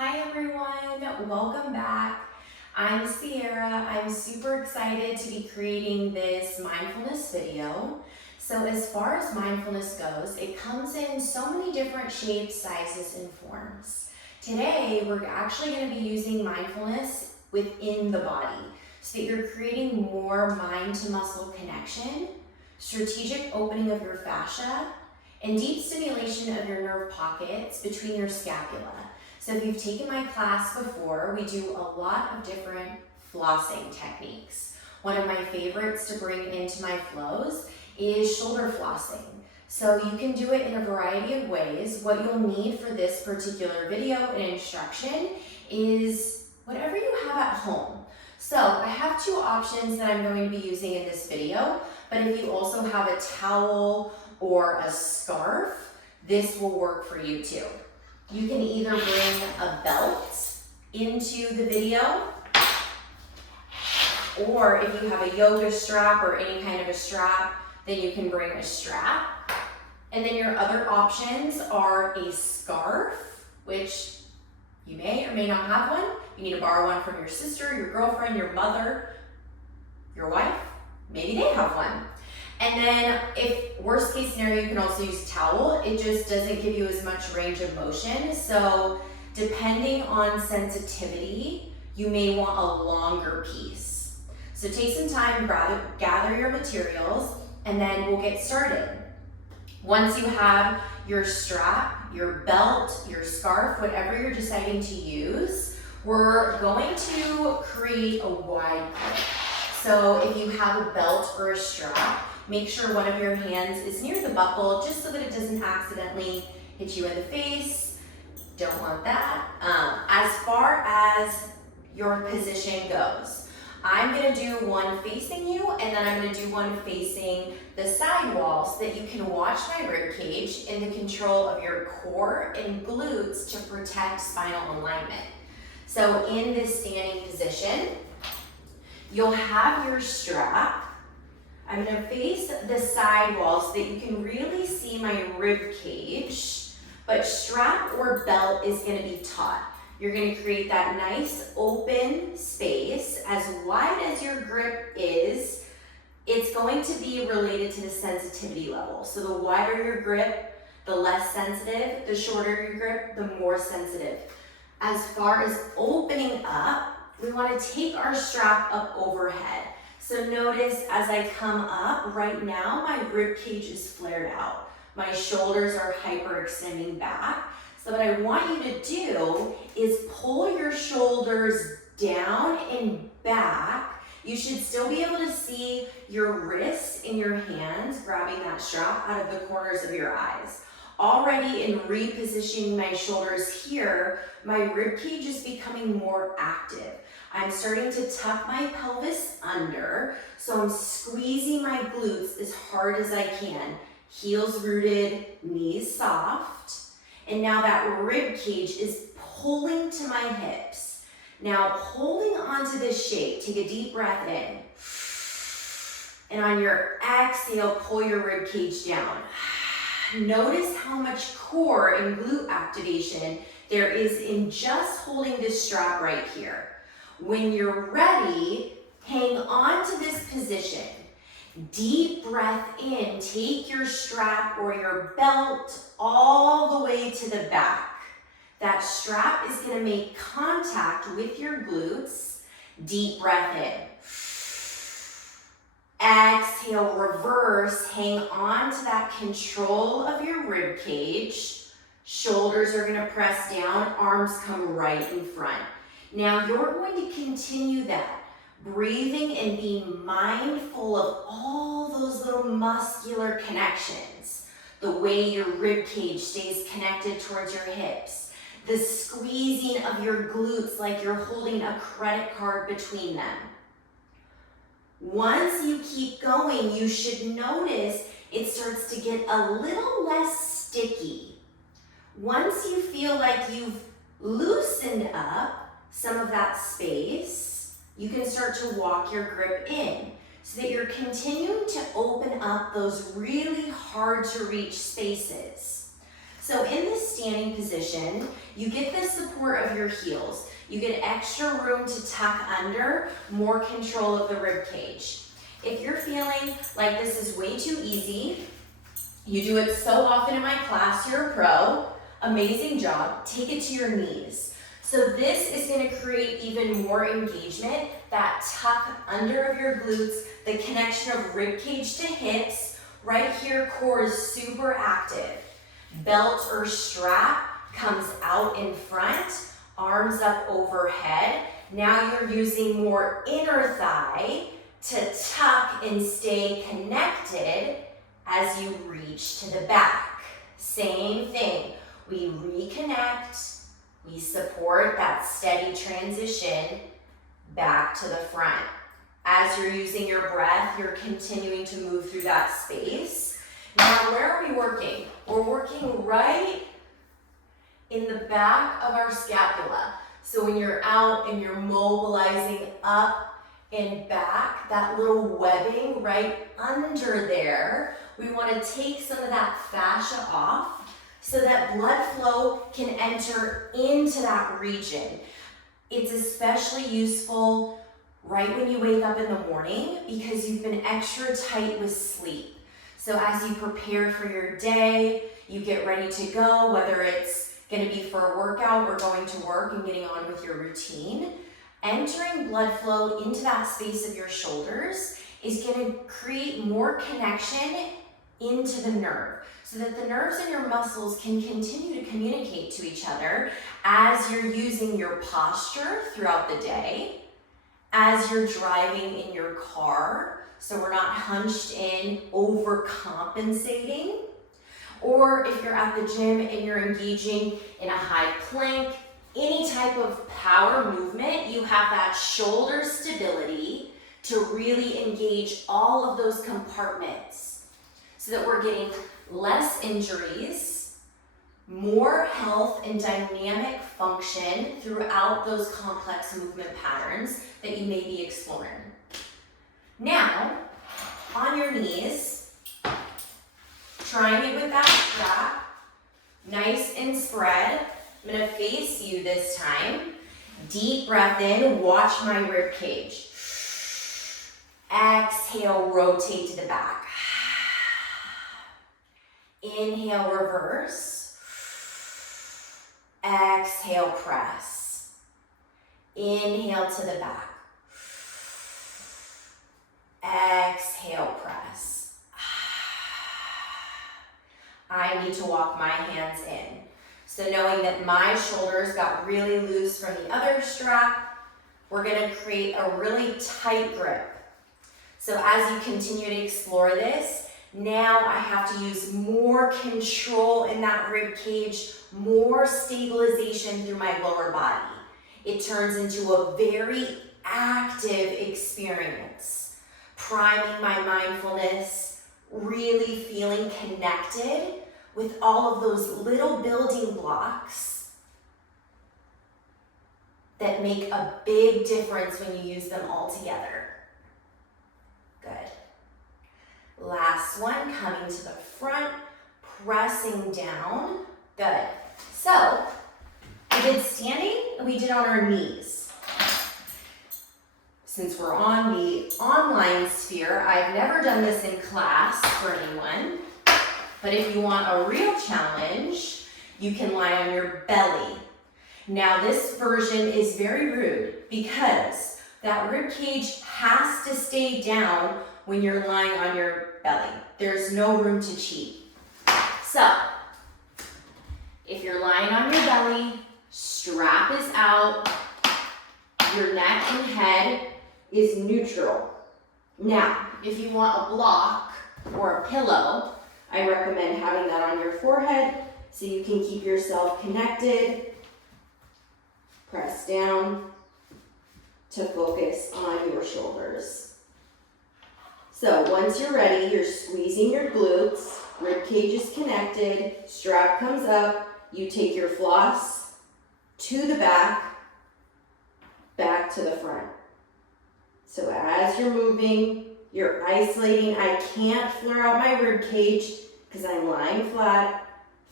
Hi everyone, welcome back. I'm Sierra. I'm super excited to be creating this mindfulness video. So as far as mindfulness goes, it comes in so many different shapes, sizes, and forms. Today, we're actually going to be using mindfulness within the body so that you're creating more mind to muscle connection, strategic opening of your fascia, and deep stimulation of your nerve pockets between your scapula. So if you've taken my class before, we do a lot of different flossing techniques. One of my favorites to bring into my flows is shoulder flossing. So you can do it in a variety of ways. What you'll need for this particular video and instruction is whatever you have at home. So I have two options that I'm going to be using in this video, but if you also have a towel or a scarf, this will work for you too. You can either bring a belt into the video, or if you have a yoga strap or any kind of a strap, then you can bring a strap. And then your other options are a scarf, which you may or may not have one. You need to borrow one from your sister, your girlfriend, your mother, your wife. Maybe they have one. And then if worst case scenario, you can also use a towel. It just doesn't give you as much range of motion. So depending on sensitivity, you may want a longer piece. So take some time, gather your materials, and then we'll get started. Once you have your strap, your belt, your scarf, whatever you're deciding to use, we're going to create a wide grip. So if you have a belt or a strap, make sure one of your hands is near the buckle just so that it doesn't accidentally hit you in the face. Don't want that. As far as your position goes, I'm gonna do one facing you and then I'm gonna do one facing the side wall so that you can watch my rib cage in the control of your core and glutes to protect spinal alignment. So in this standing position, you'll have your strap. I'm gonna face the side wall so that you can really see my rib cage, but strap or belt is gonna be taut. You're gonna create that nice open space as wide as your grip is. It's going to be related to the sensitivity level. So the wider your grip, the less sensitive. The shorter your grip, the more sensitive. As far as opening up, we wanna take our strap up overhead. So notice as I come up, right now my rib cage is flared out. My shoulders are hyperextending back. So what I want you to do is pull your shoulders down and back. You should still be able to see your wrists in your hands grabbing that strap out of the corners of your eyes. Already in repositioning my shoulders here, my rib cage is becoming more active. I'm starting to tuck my pelvis under, so I'm squeezing my glutes as hard as I can. Heels rooted, knees soft. And now that rib cage is pulling to my hips. Now holding onto this shape, take a deep breath in. And on your exhale, pull your rib cage down. Notice how much core and glute activation there is in just holding this strap right here. When you're ready, hang on to this position. Deep breath in, take your strap or your belt all the way to the back. That strap is gonna make contact with your glutes. Deep breath in. Exhale, reverse, hang on to that control of your rib cage. Shoulders are gonna press down, arms come right in front. Now you're going to continue that, breathing and being mindful of all those little muscular connections. The way your rib cage stays connected towards your hips. The squeezing of your glutes like you're holding a credit card between them. Once you keep going, you should notice it starts to get a little less sticky. Once you feel like you've loosened up some of that space, you can start to walk your grip in so that you're continuing to open up those really hard to reach spaces. So in this standing position, you get the support of your heels. You get extra room to tuck under, more control of the rib cage. If you're feeling like this is way too easy, you do it so often in my class, you're a pro, amazing job, take it to your knees. So this is gonna create even more engagement, that tuck under of your glutes, the connection of rib cage to hips. Right here, core is super active. Belt or strap comes out in front, arms up overhead. Now you're using more inner thigh to tuck and stay connected as you reach to the back. Same thing, we reconnect, we support that steady transition back to the front. As you're using your breath, you're continuing to move through that space. Now, where are we working? We're working right in the back of our scapula. So when you're out and you're mobilizing up and back, that little webbing right under there, we want to take some of that fascia off so that blood flow can enter into that region. It's especially useful right when you wake up in the morning because you've been extra tight with sleep. So as you prepare for your day, you get ready to go, whether it's going to be for a workout or going to work and getting on with your routine, entering blood flow into that space of your shoulders is going to create more connection into the nerve so that the nerves in your muscles can continue to communicate to each other as you're using your posture throughout the day, as you're driving in your car, so we're not hunched in, overcompensating, or if you're at the gym and you're engaging in a high plank, any type of power movement, you have that shoulder stability to really engage all of those compartments so that we're getting less injuries, more health and dynamic function throughout those complex movement patterns that you may be exploring. Now, on your knees, trying it with that strap, nice and spread. I'm gonna face you this time. Deep breath in, watch my rib cage. Exhale, rotate to the back. Inhale, reverse. Exhale, press. Inhale to the back. Exhale, press. I need to walk my hands in. So knowing that my shoulders got really loose from the other strap, we're gonna create a really tight grip. So as you continue to explore this, now I have to use more control in that rib cage, more stabilization through my lower body. It turns into a very active experience, priming my mindfulness, really feeling connected with all of those little building blocks that make a big difference when you use them all together. Good. Last one, coming to the front, pressing down. Good. So, we did standing and we did on our knees. Since we're on the online sphere, I've never done this in class for anyone, but if you want a real challenge, you can lie on your belly. Now this version is very rude because that rib cage has to stay down when you're lying on your belly. There's no room to cheat. So, if you're lying on your belly, strap is out, your neck and head is neutral. Now, if you want a block or a pillow, I recommend having that on your forehead so you can keep yourself connected. Press down to focus on your shoulders. So once you're ready, you're squeezing your glutes, rib cage is connected, strap comes up, you take your floss to the back, back to the front. So as you're moving, you're isolating. I can't flare out my rib cage because I'm lying flat,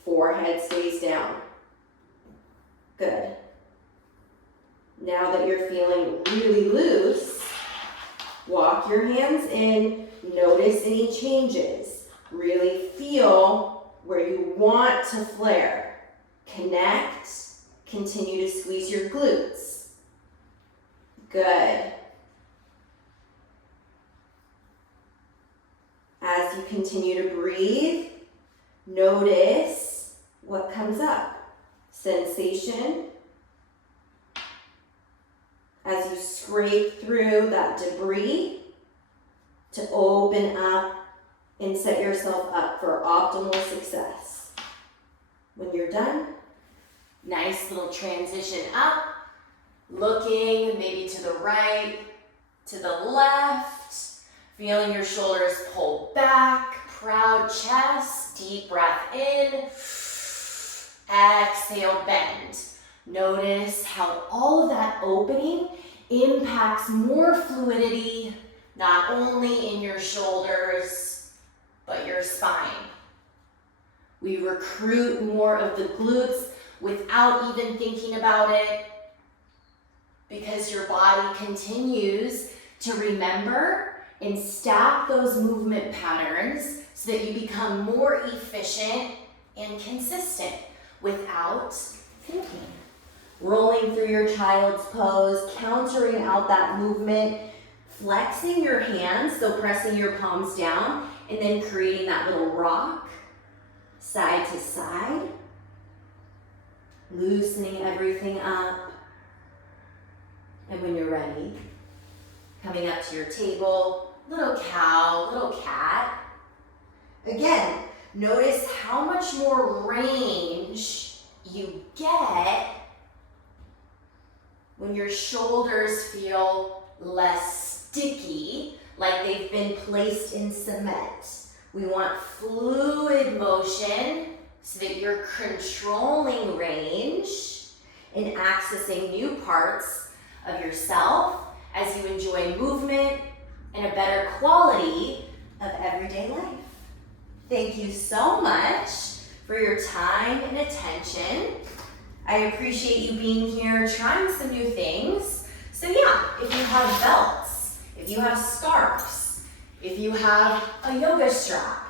Forehead stays down. Good. Now that you're feeling really loose, walk your hands in, notice any changes. Really feel where you want to flare. Connect, continue to squeeze your glutes. Good. As you continue to breathe, notice what comes up. Sensation. As you scrape through that debris to open up and set yourself up for optimal success. When you're done, nice little transition up, looking maybe to the right, to the left, feeling your shoulders pull back, proud chest, deep breath in, exhale, bend. Notice how all of that opening impacts more fluidity, not only in your shoulders, but your spine. We recruit more of the glutes without even thinking about it, because your body continues to remember and stack those movement patterns so that you become more efficient and consistent without thinking. Rolling through your child's pose, countering out that movement, flexing your hands, so pressing your palms down, and then creating that little rock, side to side, loosening everything up. And when you're ready, coming up to your table, little cow, little cat. Again, notice how much more range you get when your shoulders feel less sticky, like they've been placed in cement. We want fluid motion so that you're controlling range and accessing new parts of yourself as you enjoy movement and a better quality of everyday life. Thank you so much for your time and attention. I appreciate you being here, trying some new things. So yeah, if you have belts, if you have scarves, if you have a yoga strap,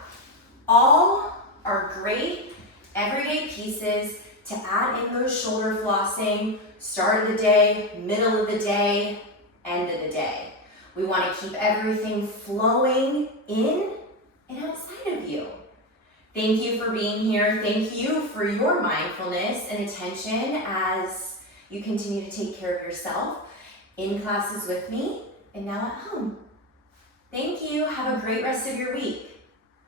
all are great everyday pieces to add in those shoulder flossing, start of the day, middle of the day, end of the day. We want to keep everything flowing in and outside of you. Thank you for being here. Thank you for your mindfulness and attention as you continue to take care of yourself in classes with me and now at home. Thank you. Have a great rest of your week.